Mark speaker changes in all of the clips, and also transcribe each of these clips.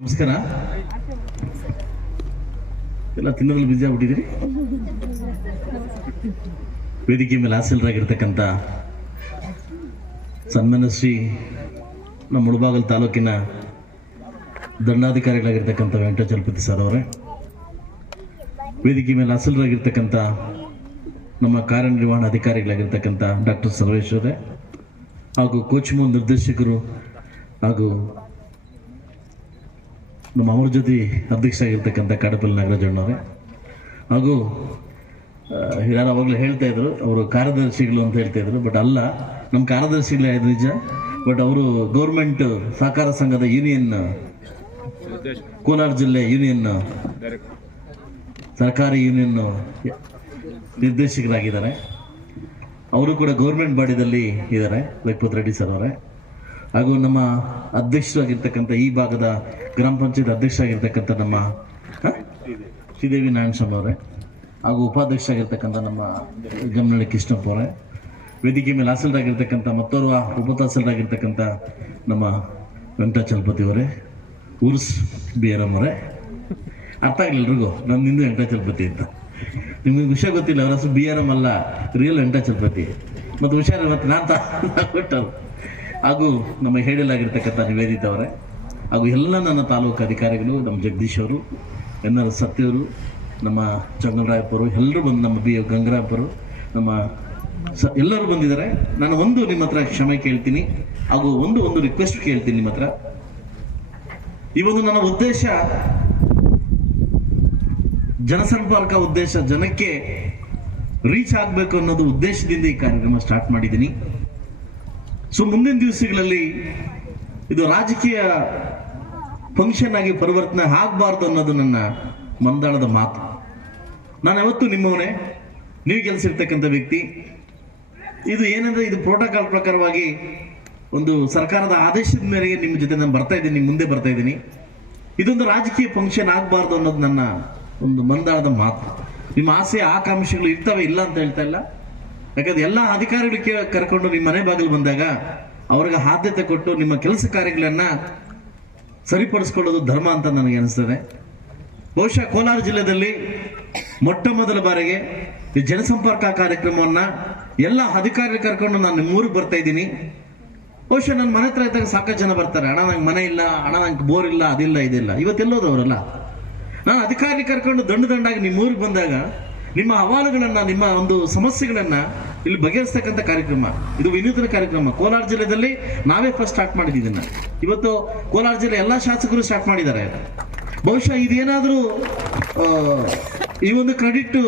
Speaker 1: ನಮಸ್ಕಾರ. ಎಲ್ಲ ತಿನ್ನೋದ್ರಲ್ಲಿ ಬಿಜಿ ಆಗ್ಬಿಟ್ಟಿದ್ದೀರಿ? ವೇದಿಕೆ ಮೇಲೆ ಹಾಸೀಲ್ರಾಗಿರ್ತಕ್ಕಂಥ ಸನ್ಮಾನ ಶ್ರೀ ನಮ್ಮ ಮುಳಬಾಗಲ್ ತಾಲೂಕಿನ ದಂಡಾಧಿಕಾರಿಗಳಾಗಿರ್ತಕ್ಕಂಥ ವೆಂಕಟಾಚಲಪತಿ ಸರ್ ಅವರೇ. ವೇದಿಕೆ ಮೇಲೆ ಹಾಸಲರಾಗಿರ್ತಕ್ಕಂಥ ನಮ್ಮ ಕಾರ್ಯನಿರ್ವಹಣಾ ಅಧಿಕಾರಿಗಳಾಗಿರ್ತಕ್ಕಂಥ ಡಾಕ್ಟರ್ ಸರ್ವೇಶ್ವರೇ ಹಾಗೂ ಕೋಚ್ಮೋ ನಿರ್ದೇಶಕರು ಹಾಗೂ ನಮ್ಮ ಅವ್ರ ಜೊತೆ ಅಧ್ಯಕ್ಷ ಆಗಿರ್ತಕ್ಕಂಥ ಕಾಡಪಲ್ಲಿ ನಾಗರಾಜ್ ಅಣ್ಣವ್ರೆ. ಹಾಗೂ ಯಾರು ಅವಾಗಲೇ ಹೇಳ್ತಾ ಇದ್ರು, ಅವರು ಕಾರ್ಯದರ್ಶಿಗಳು ಅಂತ ಹೇಳ್ತಾ ಇದ್ರು, ಬಟ್ ಅಲ್ಲ ನಮ್ಮ ಕಾರ್ಯದರ್ಶಿಗಳೇ ಆಯ್ತು ನಿಜ. ಬಟ್ ಅವರು ಗೌರ್ಮೆಂಟ್ ಸಹಕಾರ ಸಂಘದ ಯೂನಿಯನ್, ಕೋಲಾರ ಜಿಲ್ಲೆ ಯೂನಿಯನ್, ಸರ್ಕಾರಿ ಯೂನಿಯನ್ ನಿರ್ದೇಶಕರಾಗಿದ್ದಾರೆ. ಅವರು ಕೂಡ ಗೌರ್ಮೆಂಟ್ ಬಾಡಿದಲ್ಲಿ ಇದ್ದಾರೆ, ಲಕ್ಪತ್ ರೆಡ್ಡಿ ಸರ್ ಅವರೇ. ಹಾಗೂ ನಮ್ಮ ಅಧ್ಯಕ್ಷರಾಗಿರ್ತಕ್ಕಂಥ ಈ ಭಾಗದ ಗ್ರಾಮ ಪಂಚಾಯತ್ ಅಧ್ಯಕ್ಷರಾಗಿರ್ತಕ್ಕಂಥ ನಮ್ಮ? ಶ್ರೀದೇವಿ ನಾರಾಯಣ ಸ್ವಾಮಿ ಅವರೇ, ಹಾಗೂ ಉಪಾಧ್ಯಕ್ಷರಾಗಿರ್ತಕ್ಕಂಥ ನಮ್ಮ ಜಮನಹಳ್ಳಿ ಕೃಷ್ಣಪ್ಪ ಅವರೇ, ವೇದಿಕೆ ಮೇಲೆ ಹಾಸಲರಾಗಿರ್ತಕ್ಕಂಥ ಮತ್ತೋರ್ವ ಉಪತಹಸೀಲ್ದಾಗಿರ್ತಕ್ಕಂಥ ನಮ್ಮ ವೆಂಕಟಾಚಲಪತಿ ಅವರೇ, ಉರ್ಸ್ ಬಿ ಅವರೇ. ಅರ್ಥ ಆಗಲಿಲ್ಲ ಎಲ್ರಿಗೂ? ನಮ್ಮ ನಿಂದು ವೆಂಕಟಾಚಲಪತಿ ಅಂತ. ನಿಮಗೆ ವಿಷಯ ಗೊತ್ತಿಲ್ಲ, ಅವರ ಬಿ ಆರ್ ಎಂ ಅಲ್ಲ ರಿಯಲ್ ವೆಂಕಟಾಚಲಪತಿ. ಮತ್ತು ಹುಷಾರ ಮತ್ತು ನಾನು ಹಾಗೂ ನಮ್ಮ ಹೇಳಲಾಗಿರ್ತಕ್ಕಂಥ ನಿವೇದಿತ ಅವರೇ, ಹಾಗೂ ಎಲ್ಲ ನನ್ನ ತಾಲೂಕು ಅಧಿಕಾರಿಗಳು, ನಮ್ಮ ಜಗದೀಶ್ ಅವರು, ಎನ್ ಆರ್ ಸತ್ಯವರು ನಮ್ಮ ಚಂಗಲರಾಯಪ್ಪರು ಎಲ್ಲರೂ ಬಂದು ನಮ್ಮ ಬಿ ಗಂಗರಾಯಪ್ಪರು, ನಮ್ಮ ಸ, ಎಲ್ಲರೂ ಬಂದಿದ್ದಾರೆ. ನಾನು ಒಂದು ನಿಮ್ಮ ಹತ್ರ ಕ್ಷಮೆ ಕೇಳ್ತೀನಿ, ಹಾಗೂ ಒಂದು ಒಂದು ರಿಕ್ವೆಸ್ಟ್ ಕೇಳ್ತೀನಿ ನಿಮ್ಮ ಹತ್ರ. ಈ ಒಂದು ನನ್ನ ಉದ್ದೇಶ, ಜನಸಂಪರ್ಕ ಉದ್ದೇಶ ಜನಕ್ಕೆ ರೀಚ್ ಆಗಬೇಕು ಅನ್ನೋದು ಉದ್ದೇಶದಿಂದ ಈ ಕಾರ್ಯಕ್ರಮ ಸ್ಟಾರ್ಟ್ ಮಾಡಿದ್ದೀನಿ. ಸೊ ಮುಂದಿನ ದಿವಸಗಳಲ್ಲಿ ಇದು ರಾಜಕೀಯ ಫಂಕ್ಷನ್ ಆಗಿ ಪರಿವರ್ತನೆ ಆಗಬಾರ್ದು ಅನ್ನೋದು ನನ್ನ ಮಂದಾಳದ ಮಾತು. ನಾನು ಯಾವತ್ತು ನಿಮ್ಮವನೇ. ನೀವು ಕೆಲಸಿರ್ತಕ್ಕಂಥ ವ್ಯಕ್ತಿ. ಇದು ಏನಂದ್ರೆ ಇದು ಪ್ರೋಟೋಕಾಲ್ ಪ್ರಕಾರವಾಗಿ ಒಂದು ಸರ್ಕಾರದ ಆದೇಶದ ಮೇರೆಗೆ ನಿಮ್ಮ ಜೊತೆ ನಾನು ಬರ್ತಾ ಇದ್ದೀನಿ, ನಿಮ್ಮ ಮುಂದೆ ಬರ್ತಾ ಇದ್ದೀನಿ. ಇದೊಂದು ರಾಜಕೀಯ ಫಂಕ್ಷನ್ ಆಗಬಾರ್ದು ಅನ್ನೋದು ನನ್ನ ಒಂದು ಮಂದಾಳದ ಮಾತು. ನಿಮ್ಮ ಆಸೆ, ಆಕಾಂಕ್ಷೆಗಳು ಇರ್ತವೆ, ಇಲ್ಲ ಅಂತ ಹೇಳ್ತಾ ಇಲ್ಲ. ಯಾಕಂದ್ರೆ ಎಲ್ಲ ಅಧಿಕಾರಿಗಳು ಕರ್ಕೊಂಡು ನಿಮ್ಮ ಮನೆ ಬಾಗಿಲು ಬಂದಾಗ ಅವ್ರಿಗೆ ಆದ್ಯತೆ ಕೊಟ್ಟು ನಿಮ್ಮ ಕೆಲಸ ಕಾರ್ಯಗಳನ್ನ ಸರಿಪಡಿಸ್ಕೊಳ್ಳೋದು ಧರ್ಮ ಅಂತ ನನಗೆ ಅನಿಸ್ತದೆ. ಬಹುಶಃ ಕೋಲಾರ ಜಿಲ್ಲೆಯಲ್ಲಿ ಮೊಟ್ಟ ಮೊದಲ ಬಾರಿಗೆ ಈ ಜನಸಂಪರ್ಕ ಕಾರ್ಯಕ್ರಮವನ್ನ ಎಲ್ಲ ಅಧಿಕಾರಿ ಕರ್ಕೊಂಡು ನಾನು ನಿಮ್ಮೂರಿಗೆ ಬರ್ತಾ ಇದ್ದೀನಿ. ಬಹುಶಃ ನನ್ನ ಮನೆ ಹತ್ರ ಇದ್ದಾಗ ಸಾಕಷ್ಟು ಜನ ಬರ್ತಾರೆ. ಅಣ್ಣ, ನಂಗೆ ಮನೆ ಇಲ್ಲ ಹಣ ನಂಗೆ ಬೋರ್ ಇಲ್ಲ, ಅದಿಲ್ಲ, ಇದಿಲ್ಲ. ಇವತ್ತೆಲ್ಲೋದು ಅವರಲ್ಲ ನಾನು ಅಧಿಕಾರಿ ಕರ್ಕೊಂಡು ದಂಡು ದಂಡಾಗಿ ನಿಮ್ಮ ಊರಿಗೆ ಬಂದಾಗ ನಿಮ್ಮ ಅಹವಾಲುಗಳನ್ನ, ನಿಮ್ಮ ಒಂದು ಸಮಸ್ಯೆಗಳನ್ನ ಇಲ್ಲಿ ಬಗೆಹರಿಸ್ತಕ್ಕಂಥ ಕಾರ್ಯಕ್ರಮ. ಇದು ವಿನೂತನ ಕಾರ್ಯಕ್ರಮ. ಕೋಲಾರ ಜಿಲ್ಲೆಯಲ್ಲಿ ನಾವೇ ಫಸ್ಟ್ ಸ್ಟಾರ್ಟ್ ಮಾಡಿದ್ವಿ ಇದನ್ನ. ಇವತ್ತು ಕೋಲಾರ ಜಿಲ್ಲೆ ಎಲ್ಲ ಶಾಸಕರು ಸ್ಟಾರ್ಟ್ ಮಾಡಿದ್ದಾರೆ. ಬಹುಶಃ ಇದೇನಾದರೂ ಈ ಒಂದು ಕ್ರೆಡಿಟ್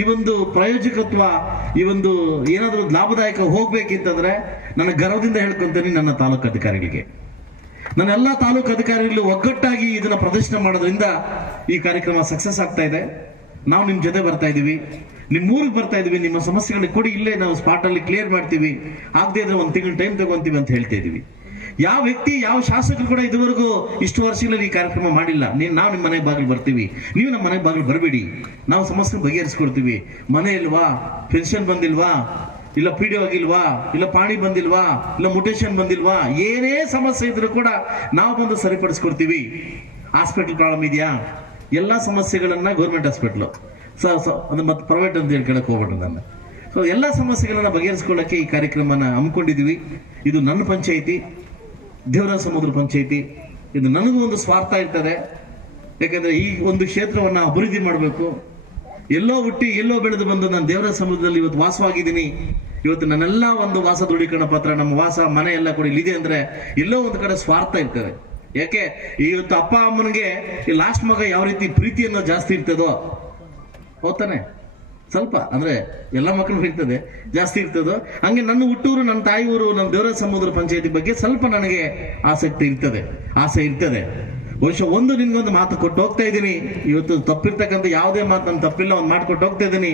Speaker 1: ಈ ಒಂದು ಪ್ರಾಯೋಜಕತ್ವ, ಈ ಒಂದು ಏನಾದರೂ ಲಾಭದಾಯಕ ಹೋಗ್ಬೇಕಿತ್ತಂದ್ರೆ ನನ್ನ ಗರ್ವದಿಂದ ಹೇಳ್ಕೊಂತೀನಿ ನನ್ನ ತಾಲೂಕು ಅಧಿಕಾರಿಗಳಿಗೆ. ನನ್ನ ಎಲ್ಲ ತಾಲೂಕು ಅಧಿಕಾರಿಗಳು ಒಗ್ಗಟ್ಟಾಗಿ ಇದನ್ನ ಪ್ರದರ್ಶನ ಮಾಡೋದ್ರಿಂದ ಈ ಕಾರ್ಯಕ್ರಮ ಸಕ್ಸಸ್ ಆಗ್ತಾ ಇದೆ. ನಾವು ನಿಮ್ ಜೊತೆ ಬರ್ತಾ ಇದೀವಿ ನಿಮ್ ಊರಿಗೆ ಬರ್ತಾ ಇದೀವಿ ನಿಮ್ಮ ಸಮಸ್ಯೆಗಳಿಗೆ ಕೊಡಿ. ಇಲ್ಲೇ ನಾವು ಸ್ಪಾಟ್ ಅಲ್ಲಿ ಕ್ಲಿಯರ್ ಮಾಡ್ತೀವಿ. ಆಗದೆ ಇದ್ರೆ ಒಂದು ತಿಂಗಳು ಟೈಮ್ ತಗೊಂತೀವಿ ಅಂತ ಹೇಳ್ತಾ ಇದೀವಿ ಯಾವ ವ್ಯಕ್ತಿ, ಯಾವ ಶಾಸಕರು ಕೂಡ ಇದುವರೆಗೂ ಇಷ್ಟು ವರ್ಷಗಳಲ್ಲಿ ಈ ಕಾರ್ಯಕ್ರಮ ಮಾಡಿಲ್ಲ. ನೀನು, ನಾವು ನಿಮ್ಮ ಮನೆ ಬಾಗಿಲು ಬರ್ತೀವಿ. ನೀವು ನಮ್ಮ ಮನೆ ಬಾಗಿಲು ಬರಬೇಡಿ. ನಾವು ಸಮಸ್ಯೆ ಬಗೆಹರಿಸ್ಕೊಡ್ತೀವಿ. ಮನೆ ಇಲ್ವಾ? ಪೆನ್ಷನ್ ಬಂದಿಲ್ವಾ? ಇಲ್ಲ ಪಿ ಡಿ ಆಗಿಲ್ವಾ? ಇಲ್ಲ ಪಾಣಿ ಬಂದಿಲ್ವಾ? ಇಲ್ಲ ಮುಟೇಶನ್ ಬಂದಿಲ್ವಾ? ಏನೇ ಸಮಸ್ಯೆ ಇದ್ರೂ ಕೂಡ ನಾವು ಬಂದು ಸರಿಪಡಿಸ್ಕೊಡ್ತೀವಿ. ಹಾಸ್ಪಿಟಲ್ ಪ್ರಾಬ್ಲಮ್ ಇದೆಯಾ? ಎಲ್ಲ ಸಮಸ್ಯೆಗಳನ್ನ ಗೌರ್ಮೆಂಟ್ ಹಾಸ್ಪಿಟ್ಲು ಸೊ ಅದು ಮತ್ತೆ ಪ್ರೈವೇಟ್ ಅಂತ ಹೇಳ್ಕೊಳಕ್ ಹೋಗ್ಬೇಡ ನನ್ನ. ಸೊ ಎಲ್ಲ ಸಮಸ್ಯೆಗಳನ್ನ ಬಗೆಹರಿಸ್ಕೊಳ್ಳೋಕೆ ಈ ಕಾರ್ಯಕ್ರಮನ ಹಮ್ಮಿಕೊಂಡಿದ್ದೀವಿ. ಇದು ನನ್ನ ಪಂಚಾಯಿತಿ ದೇವರ ಸಮುದ್ರ ಪಂಚಾಯಿತಿ. ಇದು ನನಗೂ ಒಂದು ಸ್ವಾರ್ಥ ಇರ್ತದೆ. ಯಾಕಂದ್ರೆ ಈ ಒಂದು ಕ್ಷೇತ್ರವನ್ನ ಅಭಿವೃದ್ಧಿ ಮಾಡಬೇಕು. ಎಲ್ಲೋ ಹುಟ್ಟಿ, ಎಲ್ಲೋ ಬೆಳೆದು ಬಂದು ನಾನು ದೇವರ ಸಮುದ್ರದಲ್ಲಿ ಇವತ್ತು ವಾಸವಾಗಿದ್ದೀನಿ. ಇವತ್ತು ನನ್ನೆಲ್ಲ ಒಂದು ವಾಸ ದೃಢೀಕರಣ ಪತ್ರ, ನಮ್ಮ ವಾಸ, ಮನೆ ಎಲ್ಲ ಕೂಡ ಇಲ್ಲಿದೆ ಅಂದ್ರೆ ಎಲ್ಲೋ ಒಂದು ಕಡೆ ಸ್ವಾರ್ಥ ಇರ್ತದೆ. ಯಾಕೆ ಇವತ್ತು ಅಪ್ಪ ಅಮ್ಮನಿಗೆ ಈ ಲಾಸ್ಟ್ ಮಗ ಯಾವ ರೀತಿ ಪ್ರೀತಿಯನ್ನು ಜಾಸ್ತಿ ಇರ್ತದೋ? ಹೋಗ್ತಾನೆ. ಸ್ವಲ್ಪ, ಅಂದ್ರೆ ಎಲ್ಲ ಮಕ್ಕಳು ಇರ್ತದೆ ಜಾಸ್ತಿ ಇರ್ತದೋ? ಹಂಗೆ ನನ್ನ ಹುಟ್ಟೂರು, ನನ್ನ ತಾಯಿ ಊರು ನಮ್ಮ ದೇವರ ಸಮುದ್ರ ಪಂಚಾಯತಿ ಬಗ್ಗೆ ಸ್ವಲ್ಪ ನನಗೆ ಆಸಕ್ತಿ ಇರ್ತದೆ, ಆಸೆ ಇರ್ತದೆ. ಬಹುಶಃ ಒಂದು ನಿನ್ಗೊಂದು ಮಾತು ಕೊಟ್ಟು ಹೋಗ್ತಾ ಇದ್ದೀನಿ. ಇವತ್ತು ತಪ್ಪಿರ್ತಕ್ಕಂಥ ಯಾವುದೇ ಮಾತು ನನ್ನ ತಪ್ಪಿಲ್ಲ, ಒಂದು ಮಾತು ಕೊಟ್ಟು ಹೋಗ್ತಾ ಇದ್ದೀನಿ.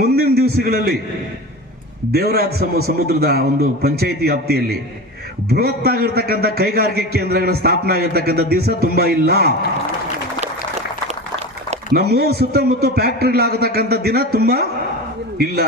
Speaker 1: ಮುಂದಿನ ದಿವಸಗಳಲ್ಲಿ ದೇವರಾಜ ಸಮ ಸಮುದ್ರದ ಒಂದು ಪಂಚಾಯಿತಿ ವ್ಯಾಪ್ತಿಯಲ್ಲಿ ಬೃಹತ್ ಆಗಿರ್ತಕ್ಕಂಥ ಕೈಗಾರಿಕೆ ಕೇಂದ್ರಗಳ ಸ್ಥಾಪನೆ ಆಗಿರ್ತಕ್ಕಂಥ ದಿವಸ ತುಂಬಾ ಇಲ್ಲ. ನಮ್ಮೂರು ಸುತ್ತಮುತ್ತ ಫ್ಯಾಕ್ಟ್ರಿಗಳಾಗತಕ್ಕಂಥ ದಿನ ತುಂಬಾ ಇಲ್ಲ.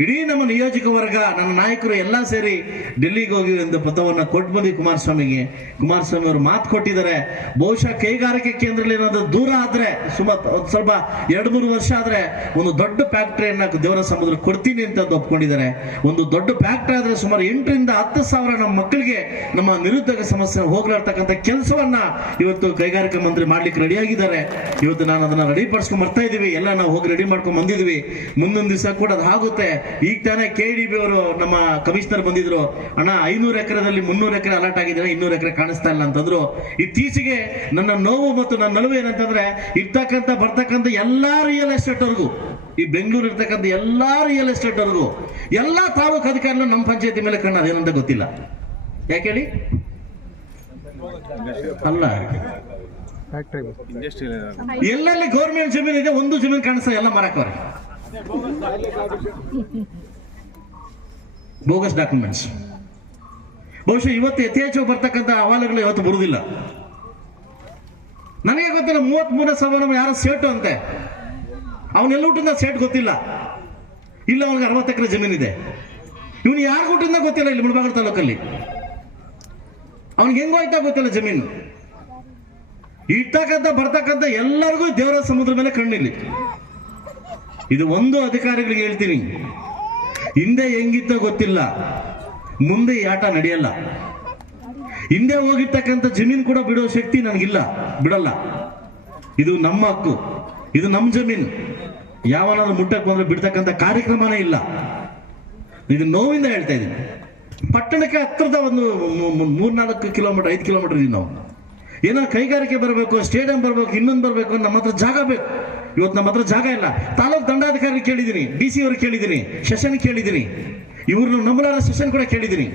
Speaker 1: ಇಡೀ ನಮ್ಮ ನಿಯೋಜಕ ವರ್ಗ, ನನ್ನ ನಾಯಕರು ಎಲ್ಲ ಸೇರಿ ಡೆಲ್ಲಿಗೆ ಹೋಗಿ ಒಂದು ಪತ್ರವನ್ನ ಕೊಟ್ಟು ಬಂದ್ವಿ ಕುಮಾರಸ್ವಾಮಿಗೆ. ಕುಮಾರಸ್ವಾಮಿ ಅವರು ಮಾತು ಕೊಟ್ಟಿದ್ದಾರೆ. ಬಹುಶಃ ಕೈಗಾರಿಕೆ ಕೇಂದ್ರದಲ್ಲಿ ಏನಾದ್ರು ದೂರ ಆದ್ರೆ, ಸುಮಾರು ಸ್ವಲ್ಪ ಎರಡು ಮೂರು ವರ್ಷ ಆದ್ರೆ ಒಂದು ದೊಡ್ಡ ಫ್ಯಾಕ್ಟರಿಯನ್ನ ದೇವರ ಸಮುದ್ರ ಕೊಡ್ತೀನಿ ಅಂತ ಒಪ್ಕೊಂಡಿದ್ದಾರೆ. ಒಂದು ದೊಡ್ಡ ಫ್ಯಾಕ್ಟ್ರಿ ಆದ್ರೆ ಸುಮಾರು ಎಂಟರಿಂದ ಹತ್ತು ಸಾವಿರ ನಮ್ಮ ಮಕ್ಕಳಿಗೆ ನಮ್ಮ ನಿರುದ್ಯೋಗ ಸಮಸ್ಯೆ ಹೋಗ್ಲಾಡ್ತಕ್ಕಂಥ ಕೆಲಸವನ್ನ ಇವತ್ತು ಕೈಗಾರಿಕಾ ಮಂತ್ರಿ ಮಾಡ್ಲಿಕ್ಕೆ ರೆಡಿ ಆಗಿದ್ದಾರೆ. ಇವತ್ತು ನಾನು ಅದನ್ನ ರೆಡಿ ಪಡಿಸ್ಕೊಂಡ್ ಬರ್ತಾ ಇದೀವಿ. ಎಲ್ಲ ನಾವು ಹೋಗಿ ರೆಡಿ ಮಾಡ್ಕೊಂಡ್ ಬಂದಿದ್ವಿ. ಮುಂದೊಂದು ದಿವಸ ಕೂಡ ಅದು ಆಗುತ್ತೆ. ಈಗ ತಾನೇ ಕೆ ಡಿ ಬಿ ಅವರು ನಮ್ಮ ಕಮಿಷನರ್ ಬಂದಿದ್ರು. ಅಣ್ಣ ಐನೂರು ಎಕರೆದಲ್ಲಿ ಮುನ್ನೂರು ಎಕರೆ ಅಲರ್ಟ್ ಆಗಿದ್ರೆ ಇನ್ನೂರು ಎಕರೆ ಕಾಣಿಸ್ತಾ ಇಲ್ಲ ಅಂತಂದ್ರು. ಇತ್ತೀಚೆಗೆ ನನ್ನ ನೋವು ಮತ್ತು ನನ್ನ ನಲುವು ಏನಂತಂದ್ರೆ ಇರ್ತಕ್ಕಂಥ ಬರ್ತಕ್ಕಂಥ ಎಲ್ಲಾ ರಿಯಲ್ ಎಸ್ಟೇಟ್ ಅವ್ರಿಗೂ ಈ ಬೆಂಗಳೂರು ಇರ್ತಕ್ಕಂಥ ಎಲ್ಲಾ ರಿಯಲ್ ಎಸ್ಟೇಟ್ ಅವ್ರಿಗೂ ಎಲ್ಲಾ ತಾಲೂಕು ಅಧಿಕಾರಿಗಳು ನಮ್ಮ ಪಂಚಾಯತಿ ಮೇಲೆ ಕಣ್ಣು ಅದೇನಂತ ಗೊತ್ತಿಲ್ಲ. ಯಾಕೆ ಹೇಳಿ? ಅಲ್ಲ. ಎಲ್ಲೆಲ್ಲಿ ಗೌರ್ಮೆಂಟ್ ಜಮೀನು ಇದೆ ಒಂದು ಜಮೀನು ಕಾಣಿಸ್ತಾ ಎಲ್ಲ ಮಾರಕ್ಕವ್ರೆ ಬೋಗಸ್ ಡಾಕ್ಯುಮೆಂಟ್ಸ್ ಬಹುಶಃ ಇವತ್ತು ಯಥೇಚ್ಛ ಬರ್ತಕ್ಕಂಥ ಅಹವಾಲುಗಳು ಇವತ್ತು ಬರುವುದಿಲ್ಲ. ನನಗೆ ಗೊತ್ತಿಲ್ಲ ಮೂವತ್ತ್ ಮೂರನೇ ಸಭಾ ಯಾರ ಸೇಟು ಅಂತೆ? ಅವನೆಲ್ಲ ಊಟದಿಂದ ಸೇಟ್ ಗೊತ್ತಿಲ್ಲ. ಇಲ್ಲ, ಅವನಿಗೆ ಅರವತ್ತು ಎಕರೆ ಜಮೀನಿದೆ. ಇವನು ಯಾರು ಊಟದಿಂದ ಗೊತ್ತಿಲ್ಲ ಇಲ್ಲಿ ಮುಳಬಾಗಲ ತಾಲೂಕಲ್ಲಿ. ಅವನಿಗೆ ಹೆಂಗೋ ಆಯ್ತಾ ಗೊತ್ತಿಲ್ಲ ಜಮೀನು. ಇಟ್ಟಕ್ಕಂಥ ಬರ್ತಕ್ಕಂಥ ಎಲ್ಲರಿಗೂ ದೇವರ ಸಮುದ್ರ ಮೇಲೆ ಕಣ್ಣಿಲ್ಲಿ ಇದು ಒಂದು ಅಧಿಕಾರಿಗಳಿಗೆ ಹೇಳ್ತೀನಿ. ಹಿಂದೆ ಹೆಂಗಿತ್ತೋ ಗೊತ್ತಿಲ್ಲ. ಮುಂದೆ ಈ ಆಟ ನಡೆಯಲ್ಲ. ಹಿಂದೆ ಹೋಗಿರ್ತಕ್ಕಂಥ ಜಮೀನು ಕೂಡ ಬಿಡೋ ಶಕ್ತಿ ನನಗಿಲ್ಲ. ಬಿಡಲ್ಲ. ಇದು ನಮ್ಮ ಹಕ್ಕು. ಇದು ನಮ್ಮ ಜಮೀನು. ಯಾವನಾದ್ರೂ ಮುಟ್ಟಕ್ಕೆ ಬಂದ್ರೆ ಬಿಡ್ತಕ್ಕಂಥ ಕಾರ್ಯಕ್ರಮನೇ ಇಲ್ಲ. ಇದು ನೋವಿಂದ ಹೇಳ್ತಾ ಇದ್ದೀನಿ. ಪಟ್ಟಣಕ್ಕೆ ಹತ್ರದ ಒಂದು ಮೂರ್ನಾಲ್ಕು ಕಿಲೋಮೀಟರ್, ಐದು ಕಿಲೋಮೀಟರ್ ಇದೀವಿ ನಾವು. ಏನೋ ಕೈಗಾರಿಕೆ ಬರಬೇಕು, ಸ್ಟೇಡಿಯಂ ಬರಬೇಕು, ಇನ್ನೊಂದು ಬರಬೇಕು, ನಮ್ಮ ಹತ್ರ ಜಾಗ ಬೇಕು. ಇವತ್ತು ನಮ್ಮ ಹತ್ರ ಜಾಗ ಇಲ್ಲ. ತಾಲೂಕು ದಂಡಾಧಿಕಾರಿ ಕೇಳಿದ್ದೀನಿ ಡಿ ಸಿ ಅವ್ರಿಗೆ ಕೇಳಿದ್ದೀನಿ ಸೆಷನ್ ಕೇಳಿದ್ದೀನಿ. ಇವ್ರನ್ನ ನಂಬಲಾರ ಸೆಷನ್ ಕೂಡ ಕೇಳಿದ್ದೀನಿ.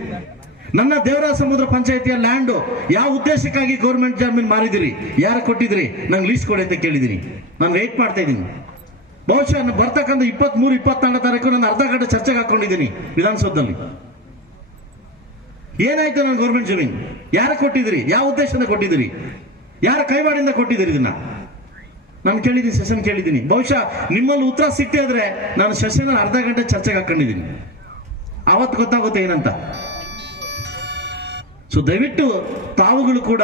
Speaker 1: ನನ್ನ ದೇವರಾಜ ಸಮುದ್ರ ಪಂಚಾಯತಿಯ ಲ್ಯಾಂಡು ಯಾವ ಉದ್ದೇಶಕ್ಕಾಗಿ ಗೌರ್ಮೆಂಟ್ ಜಮೀನು ಮಾರಿದಿರಿ, ಯಾರು ಕೊಟ್ಟಿದ್ರಿ, ನಂಗೆ ಲೀಸ್ ಕೊಡಿ ಅಂತ ಕೇಳಿದ್ದೀನಿ. ನಾನು ವೆಯ್ಟ್ ಮಾಡ್ತಾ ಇದ್ದೀನಿ. ಬಹುಶಃ ನಾನು ಬರ್ತಕ್ಕಂಥ ಇಪ್ಪತ್ಮೂರು, ಇಪ್ಪತ್ನಾಲ್ಕು ತಾರೀಕು ನಾನು ಅರ್ಧ ಗಂಟೆ ಚರ್ಚೆಗೆ ಹಾಕೊಂಡಿದ್ದೀನಿ ವಿಧಾನಸೌಧದಲ್ಲಿ. ಏನಾಯ್ತು ನನ್ನ ಗೌರ್ಮೆಂಟ್ ಜಮೀನು? ಯಾರು ಕೊಟ್ಟಿದ್ರಿ? ಯಾವ ಉದ್ದೇಶದಿಂದ ಕೊಟ್ಟಿದ್ದೀರಿ? ಯಾರ ಕೈವಾಡಿಂದ ಕೊಟ್ಟಿದ್ದೀರಿ ಇದನ್ನ? ನಾನು ಕೇಳಿದ್ದೀನಿ ಸೆಷನ್ ಕೇಳಿದ್ದೀನಿ. ಬಹುಶಃ ನಿಮ್ಮಲ್ಲಿ ಉತ್ತರ ಸಿಕ್ತೇ ಆದರೆ ನಾನು ಸೆಷನ್ ಅರ್ಧ ಗಂಟೆ ಚರ್ಚೆಗೆ ಹಾಕೊಂಡಿದ್ದೀನಿ ಅವತ್ತು ಗೊತ್ತಾಗುತ್ತೆ ಏನಂತ? ಸೊ ದಯವಿಟ್ಟು ತಾವುಗಳು ಕೂಡ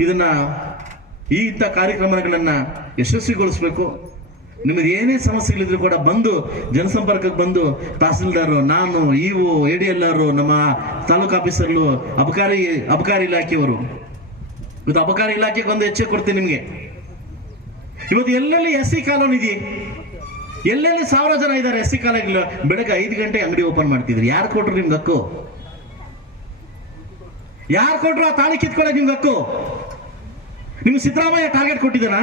Speaker 1: ಇದನ್ನ ಈ ಇಂಥ ಕಾರ್ಯಕ್ರಮಗಳನ್ನ ಯಶಸ್ವಿಗೊಳಿಸಬೇಕು. ನಿಮಗೆ ಏನೇ ಸಮಸ್ಯೆಗಳಿದ್ರು ಕೂಡ ಬಂದು, ಜನಸಂಪರ್ಕಕ್ಕೆ ಬಂದು, ತಹಸೀಲ್ದಾರು, ನಾನು, ಇವು, ಎ ಡಿ ಎಲ್ ಆರ್, ನಮ್ಮ ತಾಲೂಕು ಆಫೀಸರ್ಲು ಅಬಕಾರಿ ಅಬಕಾರಿ ಇಲಾಖೆಯವರು. ಇವತ್ತು ಅಬಕಾರಿ ಇಲಾಖೆಗೆ ಒಂದು ಹೆಚ್ಚೆ ಕೊಡ್ತೀನಿ ನಿಮಗೆ. ಇವತ್ತು ಎಲ್ಲೆಲ್ಲಿ ಎಸ್ ಸಿ ಕಾಲೋನಿ ಇದೆಯೇ ಎಲ್ಲೆಲ್ಲಿ ಸಾವಿರ ಜನ ಇದ್ದಾರೆ ಎಸ್ ಸಿ ಕಾಲೇಜ್ ಬೆಳಗ್ಗೆ ಐದು ಗಂಟೆ ಅಂಗಡಿ ಓಪನ್ ಮಾಡ್ತಿದ್ರು. ಯಾರು ಕೊಟ್ರು ನಿಮ್ಗೆ ಹಕ್ಕು? ಯಾರು ಕೊಟ್ರು ಆ ತಾಳಿ ಕಿತ್ಕೊಳ್ಳೋಕೆ ನಿಮ್ಗೆ ಹಕ್ಕು? ನಿಮ್ಗೆ ಸಿದ್ದರಾಮಯ್ಯ ಟಾರ್ಗೆಟ್ ಕೊಟ್ಟಿದ್ದಾನ?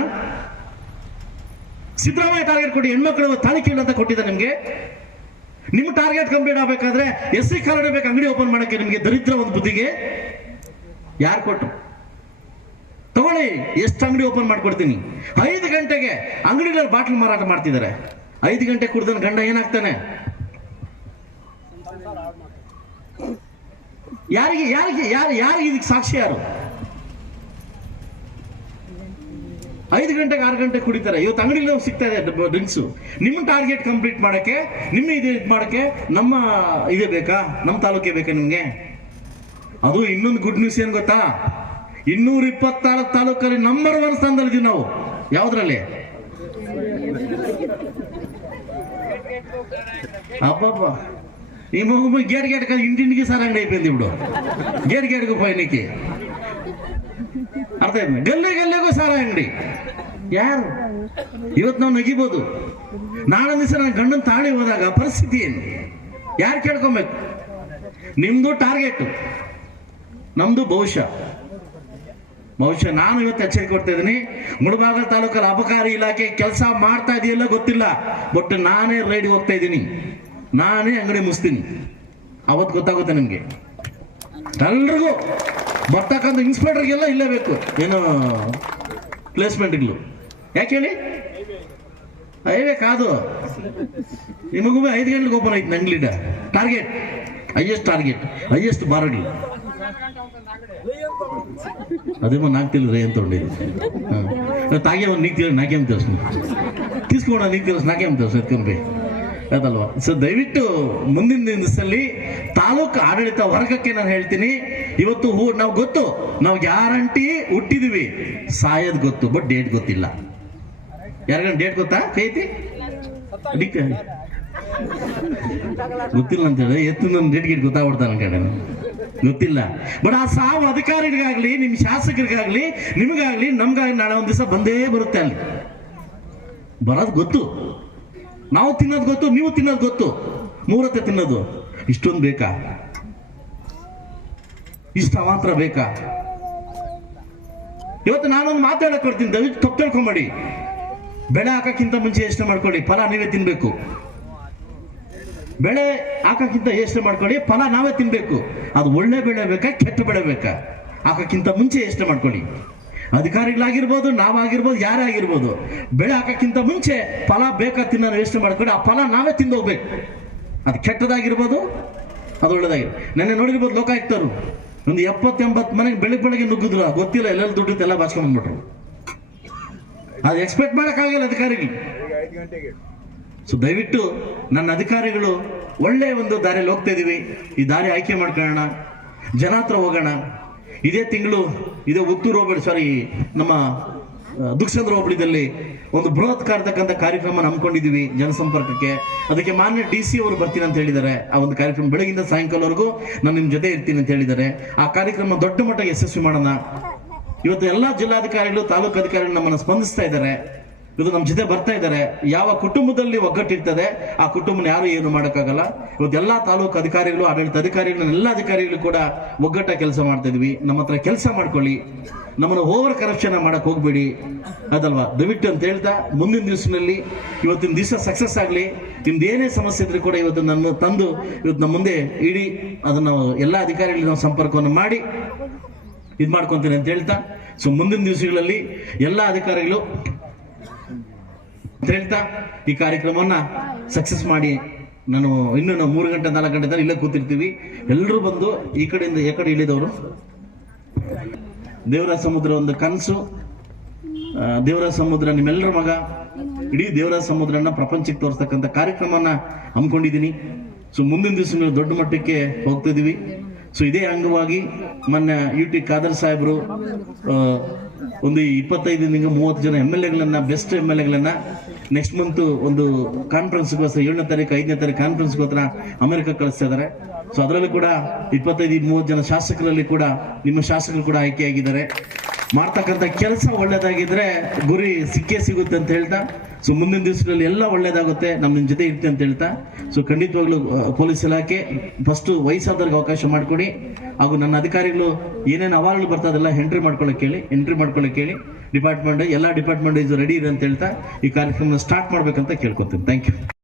Speaker 1: ಸಿದ್ದರಾಮಯ್ಯ ಟಾರ್ಗೆಟ್ ಕೊಟ್ಟು ಹೆಣ್ಮಕ್ಳು ತಾಳಿ ಕೀಳು ಅಂತ ಕೊಟ್ಟಿದ್ದ ನಿಮ್ಗೆ? ನಿಮ್ಮ ಟಾರ್ಗೆಟ್ ಕಂಪ್ಲೀಟ್ ಆಗ್ಬೇಕಾದ್ರೆ ಎಸ್ ಸಿ ಕಾಲೋನಿ ಬೇಕು ಅಂಗಡಿ ಓಪನ್ ಮಾಡಕ್ಕೆ ನಿಮ್ಗೆ ದರಿದ್ರ ಒಂದು ಬುದ್ಧಿಗೆ? ಯಾರು ಕೊಟ್ರು? ತಗೊಳ್ಳಿ, ಎಷ್ಟು ಅಂಗಡಿ ಓಪನ್ ಮಾಡ್ಕೊಡ್ತೀನಿ. ಐದು ಗಂಟೆಗೆ ಅಂಗಡಿಗಳಲ್ಲಿ ಬಾಟ್ಲ್ ಮಾರಾಟ ಮಾಡ್ತಿದ್ದಾರೆ ಐದು ಗಂಟೆ ಕುಡ್ದನ್ ಗಂಡ ಏನಾಗ್ತಾನೆ? ಯಾರಿಗೆ ಯಾರಿಗೆ, ಯಾರು, ಯಾರಿಗೆ ಇದಕ್ಕೆ ಸಾಕ್ಷಿ ಯಾರು? ಐದು ಗಂಟೆಗೆ ಆರು ಗಂಟೆ ಕುಡಿತಾರೆ. ಇವತ್ತು ಅಂಗಡಿಲಿ ಸಿಗ್ತಾ ಇದೆ ಡ್ರಿಂಕ್ಸು ನಿಮ್ಮ ಟಾರ್ಗೆಟ್ ಕಂಪ್ಲೀಟ್ ಮಾಡೋಕ್ಕೆ, ನಿಮ್ಮ ಇದು ಇದು ಮಾಡೋಕ್ಕೆ ನಮ್ಮ ಇದೇ ಬೇಕಾ? ನಮ್ಮ ತಾಲೂಕೇ ಬೇಕಾ ನಿಮಗೆ? ಅದು ಇನ್ನೊಂದು ಗುಡ್ ನ್ಯೂಸ್ ಏನು ಗೊತ್ತಾ? ಇನ್ನೂರ ಇಪ್ಪತ್ತಾರು ತಾಲೂಕಲ್ಲಿ ನಂಬರ್ ಒನ್ ಸ್ಥಾನದಲ್ಲಿದ್ದೀವಿ ನಾವು. ಯಾವ್ದ್ರಲ್ಲಿ? ಅಬ್ಬಬ್ಬ. ಈ ಮಗು ಗೇರ್ ಗೇಟ್ ಕಾಲ ಇಂಡಿಂಡಿಗೆ ಸರ್ ಅಂಗಡಿ ಐತಿ ಬಿಡು ಗೇರ್ ಗೇರ್ಗೂ ಪಯಣಕ್ಕೆ ಅರ್ಥ ಆಯ್ತು? ಗಲ್ಲೆ ಗಲ್ಲೆಗೂ ಸಾರ ಅಂಗಡಿ. ಯಾರು? ಇವತ್ತು ನಾವು ನಗಿಬೋದು. ನಾಳೆ ದಿವಸ ನನ್ನ ಗಂಡನ ತಾಳಿ ಹೋದಾಗ ಪರಿಸ್ಥಿತಿ ಏನು? ಯಾರು ಕೇಳ್ಕೊಬೇಕು? ನಿಮ್ದು ಟಾರ್ಗೆಟ್ ನಮ್ದು ಭವಿಷ್ಯ. ಬಹುಶಃ ನಾನು ಇವತ್ತು ಎಚ್ಚರಿಕೆ ಕೊಡ್ತಾ ಇದ್ದೀನಿ. ಮುಳಬಾಗಲ ತಾಲೂಕಲ್ಲಿ ಅಬಕಾರಿ ಇಲಾಖೆ ಕೆಲಸ ಮಾಡ್ತಾ ಇದೆಯಲ್ಲ ಗೊತ್ತಿಲ್ಲ. ಬಟ್ ನಾನೇ ರೈಡ್ಗೆ ಹೋಗ್ತಾ ಇದ್ದೀನಿ. ನಾನೇ ಅಂಗಡಿ ಮುಸ್ತೀನಿ ಅವತ್ತು ಗೊತ್ತಾಗುತ್ತೆ ನನಗೆ ಎಲ್ರಿಗೂ ಬರ್ತಕ್ಕಂಥ ಇನ್ಸ್ಪೆಕ್ಟರ್ಗೆಲ್ಲ ಇಲ್ಲೇ ಬೇಕು. ಏನು ಪ್ಲೇಸ್ಮೆಂಟ್ಗಳು ಯಾಕೆ ಹೇಳಿ? ಹೈವೇ ಕಾದು. ನಿಮಗೂ ಐದು ಗಂಟೆಗೆ ಓಪನ್ ಆಯ್ತು ನಂಗ್ಲಿಡ ಟಾರ್ಗೆಟ್ ಹೈಯೆಸ್ಟ್ ಟಾರ್ಗೆಟ್ ಹೈಯೆಸ್ಟ್ ಬಾರಡಿ అదేమో నాకు తెలియదు రే ఎంత ఉండేది తాగేమో నీకు తెలియదు నాకేం తెలుసు తీసుకోవడం నీకు తెలుసు నాకేం తెలుసు ఎత్తుకొని పోయి ಅದಲ್ವಾ ಸೊ ದಯವಿಟ್ಟು ಮುಂದಿನ ದಿವಸದಲ್ಲಿ ತಾಲೂಕು ಆಡಳಿತ ವರ್ಗಕ್ಕೆ ನಾನು ಹೇಳ್ತೀನಿ ಇವತ್ತು ಹೂ ನಾವು ಗೊತ್ತು ನಾವು ಗ್ಯಾರಂಟಿ ಹುಟ್ಟಿದೀವಿ ಸಾಯೋದ್ ಗೊತ್ತು ಬಟ್ ಡೇಟ್ ಗೊತ್ತಿಲ್ಲ ಯಾರಿಗ ಡೇಟ್ ಗೊತ್ತಾ ಕೈ ಐತಿ ಅಡಿಕೆ ಗೊತ್ತಿಲ್ಲ ಅಂತ ಹೇಳಿ ಎತ್ತು ನನ್ನ ಡೇಟ್ ಗೀಟ್ ಗೊತ್ತಾಗ್ಬಿಡ್ತಾನೆ ಕಡೆ ಗೊತ್ತಿಲ್ಲ. ಬಟ್ ಆ ಸಾವು ಅಧಿಕಾರಿಗಳಿಗಾಗ್ಲಿ, ನಿಮ್ ಶಾಸಕರಿಗಾಗ್ಲಿ, ನಿಮಗಾಗ್ಲಿ, ನಮ್ಗಾಗ್ಲಿ ನಾಳೆ ಒಂದ್ ದಿವಸ ಬಂದೇ ಬರುತ್ತೆ ಅಲ್ಲಿ. ಬರೋದು ಗೊತ್ತು. ನಾವು ತಿನ್ನೋದು ಗೊತ್ತು, ನೀವು ತಿನ್ನೋದು ಗೊತ್ತು. ಮೂರತ್ತೆ ತಿನ್ನೋದು. ಇಷ್ಟೊಂದು ಬೇಕಾ? ಇಷ್ಟ ಮಾತ್ರ ಬೇಕಾ? ಇವತ್ತು ನಾನೊಂದು ಮಾತಾಡಕ್ ಕೊಡ್ತೀನಿ ದಯವಿಟ್ಟು ತಪ್ಪು ತಿಳ್ಕೊಂಬೇಡಿ. ಬೆಳೆ ಹಾಕಕ್ಕಿಂತ ಮುಂಚೆ ಯೋಚನೆ ಮಾಡ್ಕೊಳ್ಳಿ, ಫಲ ನೀವೇ ತಿನ್ಬೇಕು. ಬೆಳೆ ಹಾಕಕ್ಕಿಂತ ಯೋಚನೆ ಮಾಡ್ಕೊಳ್ಳಿ, ಫಲ ನಾವೇ ತಿನ್ಬೇಕು. ಅದು ಒಳ್ಳೆ ಬೆಳೆ ಬೇಕಾ, ಕೆಟ್ಟ ಬೆಳೆ ಬೇಕಾ? ಹಾಕಕ್ಕಿಂತ ಮುಂಚೆ ಯೋಚನೆ ಮಾಡ್ಕೊಳ್ಳಿ. ಅಧಿಕಾರಿಗಳಾಗಿರ್ಬೋದು, ನಾವಾಗಿರ್ಬೋದು ಯಾರೇ ಆಗಿರ್ಬೋದು ಬೆಳೆ ಹಾಕಕ್ಕಿಂತ ಮುಂಚೆ ಫಲ ಬೇಕಾ ತಿನ್ನ ಯೋಚನೆ ಮಾಡ್ಕೊಳ್ಳಿ, ಆ ಫಲ ನಾವೇ ತಿಂದೋಗ್ಬೇಕು. ಅದು ಕೆಟ್ಟದಾಗಿರ್ಬೋದು, ಅದು ಒಳ್ಳೇದಾಗಿರ್ ನೆನ್ನೆ ನೋಡಿರ್ಬೋದು ಲೋಕಾಯುಕ್ತರು, ಒಂದು ಎಪ್ಪತ್ತು ಎಂಬತ್ತು ಮನೆಗೆ ಬೆಳಗ್ಗೆ ಬೆಳಗ್ಗೆ ನುಗ್ಗಿದ್ರು. ಗೊತ್ತಿಲ್ಲ, ಎಲ್ಲೆಲ್ಲಿ ದುಡ್ಡು ಎಲ್ಲ ಬಾಚ್ಕೊಂಡ್ಬಿಟ್ರು ಅದು ಎಕ್ಸ್ಪೆಕ್ಟ್ ಮಾಡೋಕ್ಕಾಗಲ್ಲ ಅಧಿಕಾರಿಗಳು. ಸೊ ದಯವಿಟ್ಟು ನನ್ನ ಅಧಿಕಾರಿಗಳು ಒಳ್ಳೆಯ ಒಂದು ದಾರಿಯಲ್ಲಿ ಹೋಗ್ತಾ ಇದ್ದೀವಿ ಈ ದಾರಿ ಆಯ್ಕೆ ಮಾಡ್ಕೊಳ್ಳೋಣ. ಜನ ಹತ್ರ ಹೋಗೋಣ. ಇದೇ ತಿಂಗಳು, ಇದೇ ಉತ್ತೂರು ಹೋಬಳಿ ಸಾರಿ ನಮ್ಮ ದುಕ್ಷಂದ್ರ ಹೋಬಳಿದಲ್ಲಿ ಒಂದು ಬೃಹತ್ ಕಾರ್ತಕ್ಕಂಥ ಕಾರ್ಯಕ್ರಮ ನಂಬ್ಕೊಂಡಿದ್ದೀವಿ ಜನಸಂಪರ್ಕಕ್ಕೆ. ಅದಕ್ಕೆ ಮಾನ್ಯ ಡಿ ಸಿ ಅವರು ಬರ್ತೀನಿ ಅಂತ ಹೇಳಿದ್ದಾರೆ. ಆ ಒಂದು ಕಾರ್ಯಕ್ರಮ ಬೆಳಗಿಂದ ಸಾಯಂಕಾಲವರೆಗೂ ನಾನು ನಿಮ್ಮ ಜೊತೆ ಇರ್ತೀನಿ ಅಂತ ಹೇಳಿದ್ದಾರೆ. ಆ ಕಾರ್ಯಕ್ರಮ ದೊಡ್ಡ ಮಟ್ಟ ಯಶಸ್ವಿ ಮಾಡೋಣ. ಇವತ್ತು ಎಲ್ಲ ಜಿಲ್ಲಾಧಿಕಾರಿಗಳು, ತಾಲೂಕು ಅಧಿಕಾರಿಗಳು ನಮ್ಮನ್ನು ಸ್ಪಂದಿಸ್ತಾ ಇದ್ದಾರೆ. ಇದು ನಮ್ಮ ಜೊತೆ ಬರ್ತಾ ಇದ್ದಾರೆ. ಯಾವ ಕುಟುಂಬದಲ್ಲಿ ಒಗ್ಗಟ್ಟಿರ್ತದೆ, ಆ ಕುಟುಂಬನ ಯಾರು ಏನು ಮಾಡೋಕ್ಕಾಗಲ್ಲ. ಇವತ್ತು ಎಲ್ಲ ತಾಲೂಕು ಅಧಿಕಾರಿಗಳು, ಆಡಳಿತ ಅಧಿಕಾರಿಗಳು, ಎಲ್ಲ ಅಧಿಕಾರಿಗಳು ಕೂಡ ಒಗ್ಗಟ್ಟ ಕೆಲಸ ಮಾಡ್ತಾ ಇದ್ವಿ. ನಮ್ಮ ಹತ್ರ ಕೆಲಸ ಮಾಡ್ಕೊಳ್ಳಿ. ನಮ್ಮನ್ನು ಓವರ್ ಕರಪ್ಷನ್ ಮಾಡಕ್ ಹೋಗ್ಬೇಡಿ. ಅದಲ್ವಾ? ದಯವಿಟ್ಟು ಅಂತ ಹೇಳ್ತಾ, ಮುಂದಿನ ದಿವಸದಲ್ಲಿ ಇವತ್ತಿನ ದಿವಸ ಸಕ್ಸಸ್ ಆಗಲಿ. ನಿಮ್ದು ಏನೇ ಸಮಸ್ಯೆ ಇದ್ರೂ ಕೂಡ ಇವತ್ತು ನನ್ನ ತಂದು, ಇವತ್ತು ನಮ್ಮ ಮುಂದೆ ಇಡಿ. ಅದನ್ನು ಎಲ್ಲ ಅಧಿಕಾರಿಗಳಿಗೆ ನಾವು ಸಂಪರ್ಕವನ್ನು ಮಾಡಿ. ಇದು ಮಾಡ್ಕೊಂತೀನಿ ಅಂತ ಹೇಳ್ತಾ. ಸೊ ಮುಂದಿನ ದಿವಸಗಳಲ್ಲಿ ಎಲ್ಲ ಅಧಿಕಾರಿಗಳು ಅಂತ ಹೇಳ್ತಾ ಈ ಕಾರ್ಯಕ್ರಮವನ್ನ ಸಕ್ಸಸ್ ಮಾಡಿ ನಾನು ಇನ್ನು ನಾವು ಮೂರು ಗಂಟೆ ನಾಲ್ಕು ಗಂಟೆ ತನಕ ಇಲ್ಲೇ ಕೂತಿರ್ತೀವಿ. ಎಲ್ಲರೂ ಬಂದು ಈ ಕಡೆಯಿಂದ ಈ ಕಡೆ ಇಳಿದವರು. ದೇವರ ಸಮುದ್ರ ಒಂದು ಕನಸು. ದೇವರ ಸಮುದ್ರ ನಿಮ್ಮೆಲ್ಲರ ಮಗ. ಇಡೀ ದೇವರ ಸಮುದ್ರನ ಪ್ರಪಂಚಕ್ಕೆ ತೋರಿಸ್ತಕ್ಕಂಥ ಕಾರ್ಯಕ್ರಮನ ಹಮ್ಮಿಕೊಂಡಿದ್ದೀನಿ. ಸೊ ಮುಂದಿನ ದಿವಸ ನೀವು ದೊಡ್ಡ ಮಟ್ಟಕ್ಕೆ ಹೋಗ್ತಿದ್ದೀವಿ ಸೊ ಇದೇ ಅಂಗವಾಗಿ ಮೊನ್ನೆ ಯು ಟಿ ಖಾದರ್ ಸಾಹೇಬರು ಒಂದು ಇಪ್ಪತ್ತೈದರಿಂದ ಮೂವತ್ತು ಜನ ಎಂ ಎಲ್ ಎಗಳನ್ನ ಬೆಸ್ಟ್ ಎಂ ಎಲ್ ಎಗಳನ್ನ ನೆಕ್ಸ್ಟ್ ಮಂತ್ ಒಂದು ಕಾನ್ಫರೆನ್ಸ್ಗೋಸ್ಕರ ಏಳನೇ ತಾರೀಕು, ಐದನೇ ತಾರೀಕು ಕಾನ್ಫರೆನ್ಸ್ಗೋಸ್ಕರ ಅಮೆರಿಕ ಕಳಿಸ್ತಾ ಇದ್ದಾರೆ ಸೊ ಅದರಲ್ಲೂ ಕೂಡ ಇಪ್ಪತ್ತೈದು, ಮೂವತ್ತು ಜನ ಶಾಸಕರಲ್ಲಿ ಕೂಡ ನಿಮ್ಮ ಶಾಸಕರು ಕೂಡ ಆಯ್ಕೆಯಾಗಿದ್ದಾರೆ. ಮಾಡ್ತಕ್ಕಂಥ ಕೆಲಸ ಒಳ್ಳೇದಾಗಿದ್ರೆ ಗುರಿ ಸಿಕ್ಕೇ ಸಿಗುತ್ತೆ ಅಂತ ಹೇಳ್ತಾ ಸೊ ಮುಂದಿನ ದಿವಸಗಳಲ್ಲಿ ಎಲ್ಲ ಒಳ್ಳೇದಾಗುತ್ತೆ ನಮ್ಮ ನಿಮ್ಮ ಜೊತೆ ಇರ್ತೆ ಅಂತ ಹೇಳ್ತಾ ಸೊ ಖಂಡಿತವಾಗ್ಲೂ ಪೊಲೀಸ್ ಇಲಾಖೆ ಫಸ್ಟು ವಯಸ್ಸಾದವ್ರಿಗೆ ಅವಕಾಶ ಮಾಡಿಕೊಡಿ. ಹಾಗೂ ನನ್ನ ಅಧಿಕಾರಿಗಳು ಏನೇನು ಅವಾರ್ಡ್ಗಳು ಬರ್ತಾ ಎಂಟ್ರಿ ಮಾಡ್ಕೊಳ್ಳೋಕೆ ಹೇಳಿ ಎಂಟ್ರಿ ಮಾಡ್ಕೊಳ್ಳೋಕೆ ಹೇಳಿ ಡಿಪಾರ್ಟ್ಮೆಂಟ್ ಎಲ್ಲ ಡಿಪಾರ್ಟ್ಮೆಂಟ್ ಇದು ರೆಡಿ ಇದೆ ಅಂತ ಹೇಳ್ತಾ ಈ ಕಾರ್ಯಕ್ರಮ ಸ್ಟಾರ್ಟ್ ಮಾಡ್ಬೇಕಂತ ಕೇಳ್ಕೊತೀನಿ. Thank you